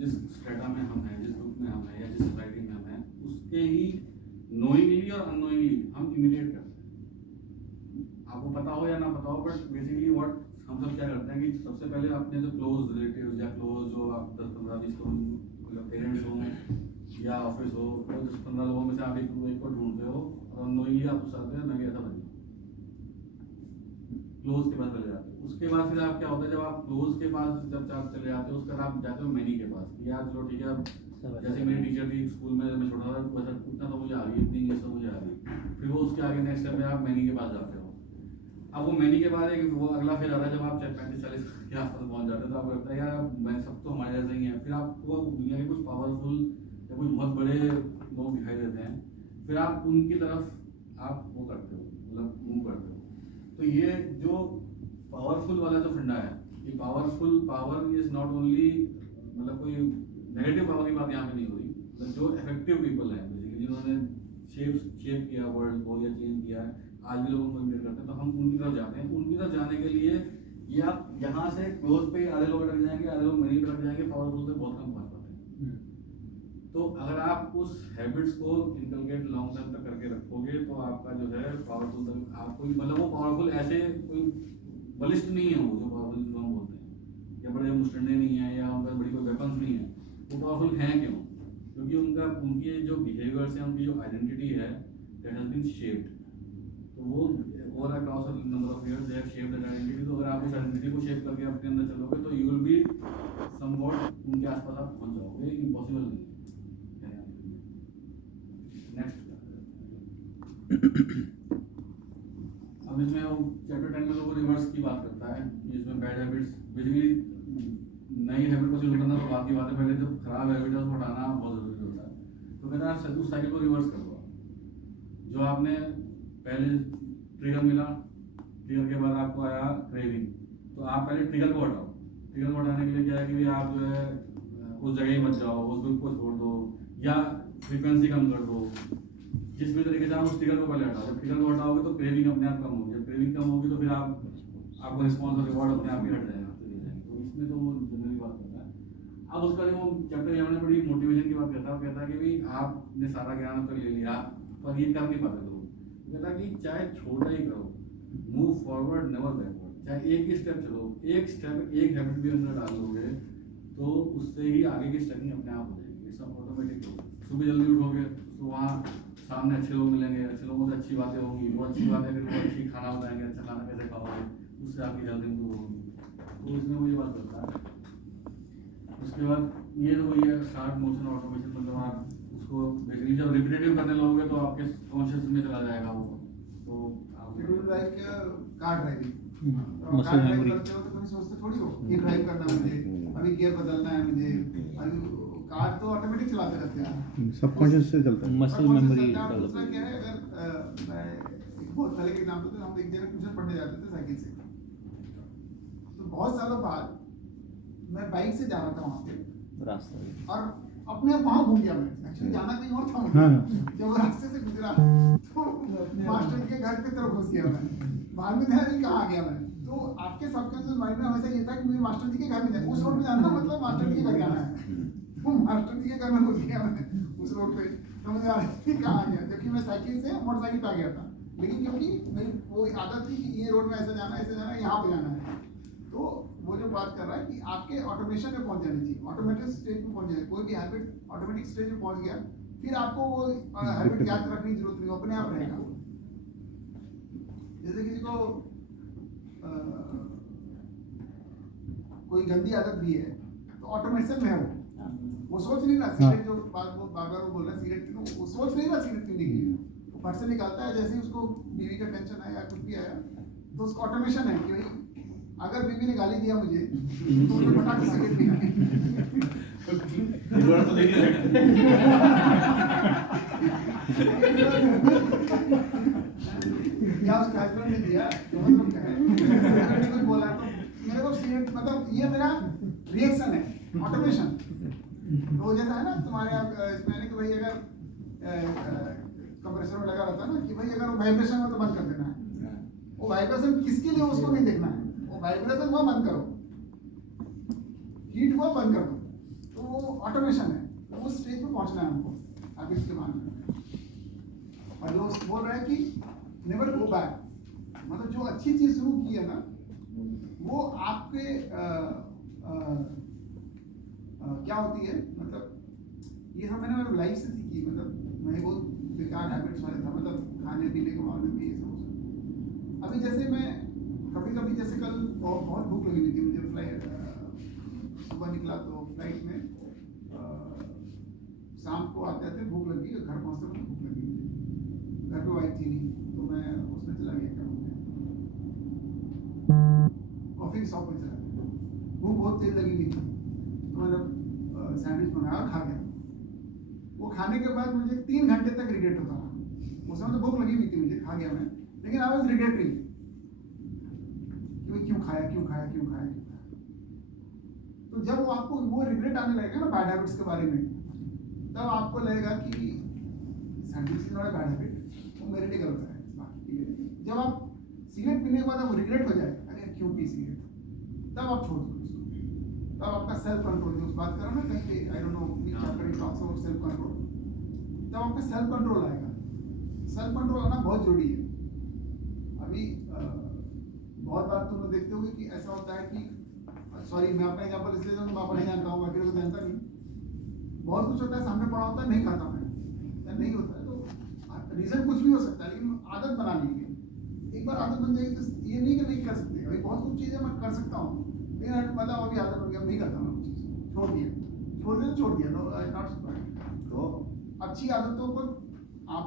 जिस स्ट्रेटा में हम हैं, जिस ग्रुप में हम हैं या जिस सोसाइटी में हम हैं, उसके ही नोइंगली और अननोइंगली हम इमिटेट करते हैं। आपको पता हो या ना पता हो, बट बेसिकली व्हाट हम सब क्या करते हैं कि सबसे पहले अपने जो क्लोज रिलेटिव्स या क्लोज जो आप 10-15-20 लोग पेरेंट्स हो या ऑफिस हो, तो 10-15 लोगों में से आप एक को ढूंढते हो और अननोइंगली आप उससे आते हैं मैं भी ऐसा बन जाऊँ, क्लोज के पास चले जाते हो। उसके बाद फिर आप क्या होता है, जब आप क्लोज के पास जब आप चले जाते हो, उसके बाद आप जाते हो मैनी के पास कि यार चलो ठीक है, अब जैसे मेरी टीचर थी स्कूल में, मैं छोटा था वैसा उतना तो मुझे आ गई, इतनी इंग्लिश तो मुझे आ गई। फिर वो उसके आगे नेक्स्ट स्टेप में आप मैनी के पास जाते हो। अब वो मैनी के बाद एक वो अगला फेज आता है जब आप 35-40 के आसपास पहुंच जाते हो, तो आपको लगता है यार मैं सब तो हमारे जैसे ही हैं। फिर आपको दुनिया के कुछ पावरफुल या कुछ बहुत बड़े लोग दिखाई देते हैं, फिर आप उनकी तरफ आप वो करते हो, मतलब मूव करते हो। तो ये जो पावरफुल वाला जो फंडा है, ये powerful power is not only, मतलब कोई नेगेटिव पावर की बात यहाँ पे नहीं हो रही, मतलब जो इफेक्टिव पीपल हैं बेसिकली, जिन्होंने शेप किया वर्ल्ड को या चेंज किया है, आज भी लोगों को इमिटेट करते हैं, तो हम उनकी तरफ जाते हैं। उनकी तरफ जाने के लिए ये आप यहाँ से क्लोज पे आधे लोग अटक जाएंगे, आधे लोग मनी पे अटक जाएंगे, पावरफुल से बहुत कम पहुँच पाते हैं। तो अगर आप उस हैबिट्स को इनकलकेट लॉन्ग टर्म तक करके रखोगे, तो आपका जो है पावरफुल तक आपको, मतलब वो पावरफुल ऐसे कोई बलिष्ठ नहीं है, वो जो पावरफुल जिसको हम बोलते हैं, या बड़े मुस्टंडे नहीं है या उनका बड़ी कोई वेपन्स नहीं है। वो पावरफुल हैं क्यों? क्योंकि उनकी जो बिहेवियर्स हैं, उनकी जो आइडेंटिटी है, दैट हैज बीन शेप्ड। तो वो over across a number of years they have shaped that identity. तो अगर आप उस आइडेंटिटी को शेप करके अपने अंदर चलोगे, तो यू विल बी समवॉट उनके आसपास आप पहुंच जाओगे। इम्पॉसिबल नहीं है। नेक्स्ट अब इसमें वो चैप्टर 10 में तो वो रिवर्स की बात करता है, इसमें बैड हैबिट्स, बेसिकली नई हैबिट को शुरू करना तो बात की बात है, पहले जो खराब हैबिट है उसको हटाना बहुत जरूरी होता है। तो कहता है उस साइकिल को रिवर्स कर दो। जो आपने पहले ट्रिगर मिला, ट्रिगर के बाद आपको आया क्रेविंग, तो आप पहले ट्रिगर को हटाओ। ट्रिगर को हटाने के लिए क्या है कि आप जो है उस जगह ही मत जाओ, उस ग्रुप को छोड़ दो या फ्रीक्वेंसी कम कर दो। जिस भी तरीके से आप उस ट्रिगर को पहले हटाओ। जब ट्रिगर को हटाओगे तो क्रेविंग अपने आप कम होगी। जब क्रेविंग कम होगी तो फिर आपको रिस्पॉन्स और रिवॉर्ड अपने आप ही हट जाएगा। तो इसमें तो वो जनरली बात करता है। अब उसका जो चैप्टर 11 में बड़ी मोटिवेशन की बात करता है। कहता है कि भाई आपने सारा ज्ञान तो ले लिया, पर ये कर नहीं पाते लोग। कहता है कि चाहे छोटा ही करो, मूव फॉरवर्ड नेवर बैकवर्ड। चाहे एक ही स्टेप चलो, एक स्टेप एक हैबिट भी अंदर डाल लोगे, तो उससे ही आगे की स्टेपिंग अपने आप हो जाएगी। ये सब ऑटोमेटिक होगा। सुबह जल्दी उठोगे तो वहाँ सामने अच्छे लोग मिलेंगे, अच्छे लोगों से अच्छी बातें होंगी, वो अच्छी बातें फिर वो अच्छी खाना बनाएंगे, अच्छा खाना कैसे खाओगे, उससे आपकी हेल्थ इंप्रूव होगी। तो इसमें वही बात करता है। उसके बाद ये तो वही है स्टार्ट मोशन ऑटोमेशन, मतलब आप उसको बेसिकली जब रिपीटेटिव करने लगोगे तो आपके कॉन्शियस में चला जाएगा वो। तो आप like car driving, muscle car drive memory. करते हो तो कभी सोचते थोड़ी हो कि ड्राइव करना मुझे, अभी गियर बदलना है मुझे, अभी कार तो ऑटोमेटिक चलाते रहते हैं, सबकॉन्शियस से चलता है। मसल मेमोरी दूसरा डेवलप। क्या है, अगर मैं एक बहुत पहले के एग्जांपल थे, हम एक जगह ट्यूशन पढ़ने जाते थे साइकिल से, तो बहुत सालों बाद मैं बाइक से जा रहा था वहाँ पे रास्ता और अपने आप वहाँ घूम गया। मैं एक्चुअली जाना कहीं और था मुझे। हाँ। जब वो रास्ते से गुजरा तो मास्टर के घर की तरफ घुस गया मैं, बाद में ध्यान नहीं कहाँ आ गया मैं। तो आपके सबकॉन्शियस माइंड में हमेशा ये था कि मुझे मास्टर जी के घर में जाना, उस रोड पे जाना मतलब मास्टर जी के घर जाना है। तो मास्टर जी के घर में घुस गया मैं उस रोड पे, तो मुझे कहाँ आ गया, जबकि मैं साइकिल से मोटरसाइकिल पे आ गया था। लेकिन क्योंकि मेरी वो आदत थी कि ये रोड में ऐसे जाना है, यहाँ पे जाना है। तो वो जो बात कर रहा है कि आपके ऑटोमेशन में पहुंच जानी चाहिए, ऑटोमेटिक स्टेज में पहुंच जाए। कोई भी हैबिट ऑटोमेटिक स्टेज में पहुंच गया, फिर आपको वो हैबिट याद रखने की जरूरत नहीं, अपने आप रहेगा। जैसे किसी को कोई गंदी आदत भी है तो ऑटोमेशन में है वो सोच नहीं रहा सिगरेट, जो बार बार वो बोल रहा है सिगरेट की, वो सोच नहीं रहा सिगरेट पीने की, वो फट से निकालता है। जैसे ही उसको बीवी का टेंशन आया या कुछ भी आया तो उसका ऑटोमेशन है कि भाई अगर बीवी ने गाली दिया मुझे तो मुझे फटाक से सिगरेट पीना है। तो देखिए या उसका हस्बैंड ने दिया तो मतलब क्या है, कुछ बोला तो मेरे को सिगरेट, मतलब ये मेरा रिएक्शन है, ऑटोमेशन। तो जैसा है ना तुम्हारे इसमें है कि भाई अगर कंप्रेसर में लगा रहता है ना कि भाई अगर वो वाइब्रेशन हो तो बंद कर देना है। वो वाइब्रेशन किसके लिए उसको नहीं देखना है, वो वाइब्रेशन हुआ बंद करो, हीट हुआ बंद कर दो। तो वो ऑटोमेशन है, उस स्टेज पे पहुंचना है हमको हैबिट्स के मामले में। और जो बोल रहा है कि नेवर गो बैक, मतलब जो अच्छी चीज शुरू की है ना वो आपके क्या होती है, मतलब ये सब मैंने मेरे लाइफ से सीखी। मतलब मैं बहुत बेकार हैबिट्स वाले था, मतलब खाने पीने के मामले में ये सब। अभी जैसे मैं कभी कभी, जैसे कल बहुत भूख लगी हुई थी मुझे, फ्लाइट सुबह निकला तो फ्लाइट में शाम को आते आते भूख लगी, घर पहुँचते वक्त भूख लगी मुझे, घर पे वाइफ थी नहीं तो मैं उसमें चला गया, क्या बोलते हैं, कॉफी शॉप में चला गया। भूख बहुत तेज लगी हुई थी तो मैंने सैंडविच मंगाया और खा गया। वो खाने के बाद मुझे 3 घंटे तक रिग्रेट होता रहा। उस समय तो भूख लगी हुई थी मुझे, खा गया मैं, लेकिन आई वाज रिग्रेटिंग कि क्यों खाया क्यों खाया क्यों खाया क्यों खाया। तो जब वो आपको वो रिग्रेट आने लगेगा ना बैड हैबिट्स के बारे में, तब आपको लगेगा कि sandwich is not a bad habit, वो मेरे लिए गलत है बाकी के। जब आप सिगरेट पीने के बाद आपको रिग्रेट हो जाए अरे क्यों पी सिगरेट, तब आप छोड़ दो उसको। तब आपका सेल्फ कंट्रोल, जो उस बात कर रहा हूँ ना कहीं पे, I don't know which chapter it talks about self control, तब आपका सेल्फ कंट्रोल आएगा। सेल्फ कंट्रोल आना बहुत जरूरी है। अभी बहुत बार तुम लोग देखते होगे कि ऐसा होता है कि, सॉरी मैं अपना एग्जांपल इसलिए दूं, मैं अपना ही जानता हूँ, बाकी लोग जानता नहीं। बहुत कुछ होता है सामने पड़ा होता है, नहीं खाता मैं, या नहीं होता है, तो रीजन कुछ भी हो सकता है, लेकिन आदत बना ली है। एक बार आदत बन जाएगी तो ये नहीं कि नहीं कर सकते। अभी बहुत कुछ चीज़ें मैं कर सकता हूँ, लेकिन मतलब अभी आदत बन गया, नहीं करता मैं कुछ चीज़, छोड़ दिया तो छोड़ दिया, तो नॉट। तो अच्छी आदतों को आप